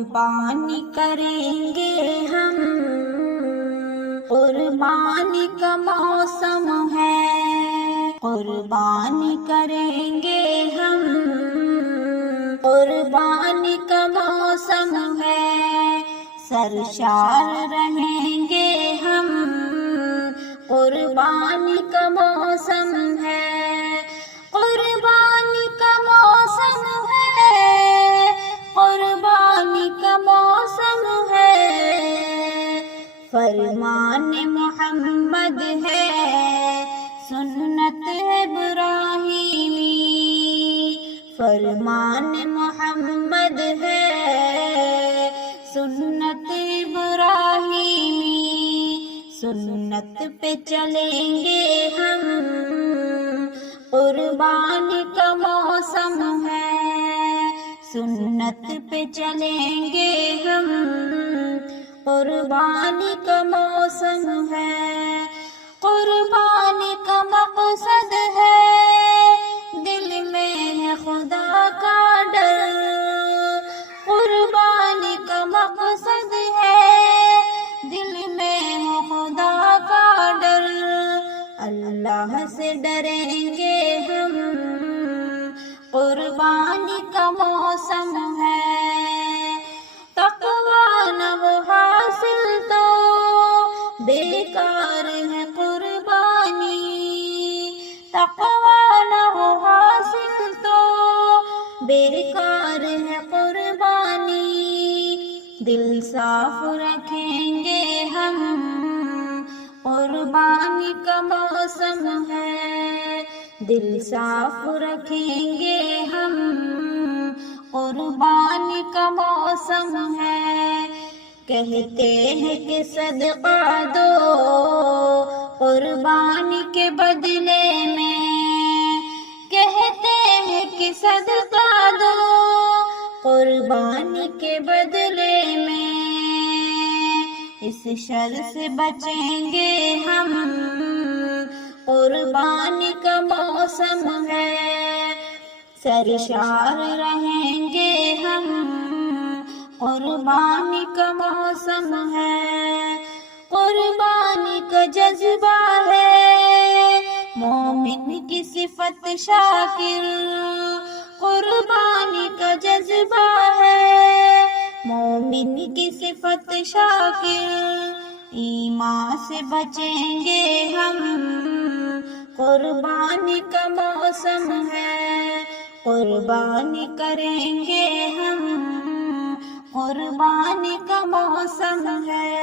قربانی کریں گے ہم، قربانی کا موسم ہے، قربانی کریں گے ہم، قربانی کا موسم ہے، سرشار رہیں گے ہم، قربانی کا موسم ہے، قربانی کا موسم ہے، قربانی کا موسم ہے، فرمان محمد ہے، سنت ابراہیمی، فرمان محمد ہے، سنت ابراہیمی، سنت پہ چلیں گے ہم، قربانی کا موسم ہے، سنت پہ چلیں گے ہم، قربانی کا موسم ہے، قربانی کا مقصد ہے، دل میں ہے خدا کا ڈر، قربانی کا مقصد ہے، دل میں ہے خدا کا ڈر، اللہ سے ڈریں گے ہم، قربانی کا موسم ہے، تقویٰ نہ ہو حاصل تو بیکار ہے قربانی، تقویٰ نہ ہو حاصل تو بیکار ہے قربانی، دل صاف رکھیں گے ہم، قربانی کا موسم ہے، دل صاف رکھیں گے ہم، قربانی کا موسم ہے، کہتے ہیں کہ صدقہ دو قربانی کے بدلے میں، کہتے ہیں کہ صدقہ دو قربانی کے بدلے میں، اس شر سے بچیں گے ہم، قربانی کا موسم ہے، سرشار رہیں گے ہم، قربانی کا موسم ہے، قربانی کا جذبہ ہے، مومن کی صفت شاکر، قربانی کا جذبہ ہے، مومن کی صفت شاکر، ایمان سے بچیں گے ہم، قربانی کا موسم ہے، قربانی کریں گے ہم، قربانی کا موسم ہے۔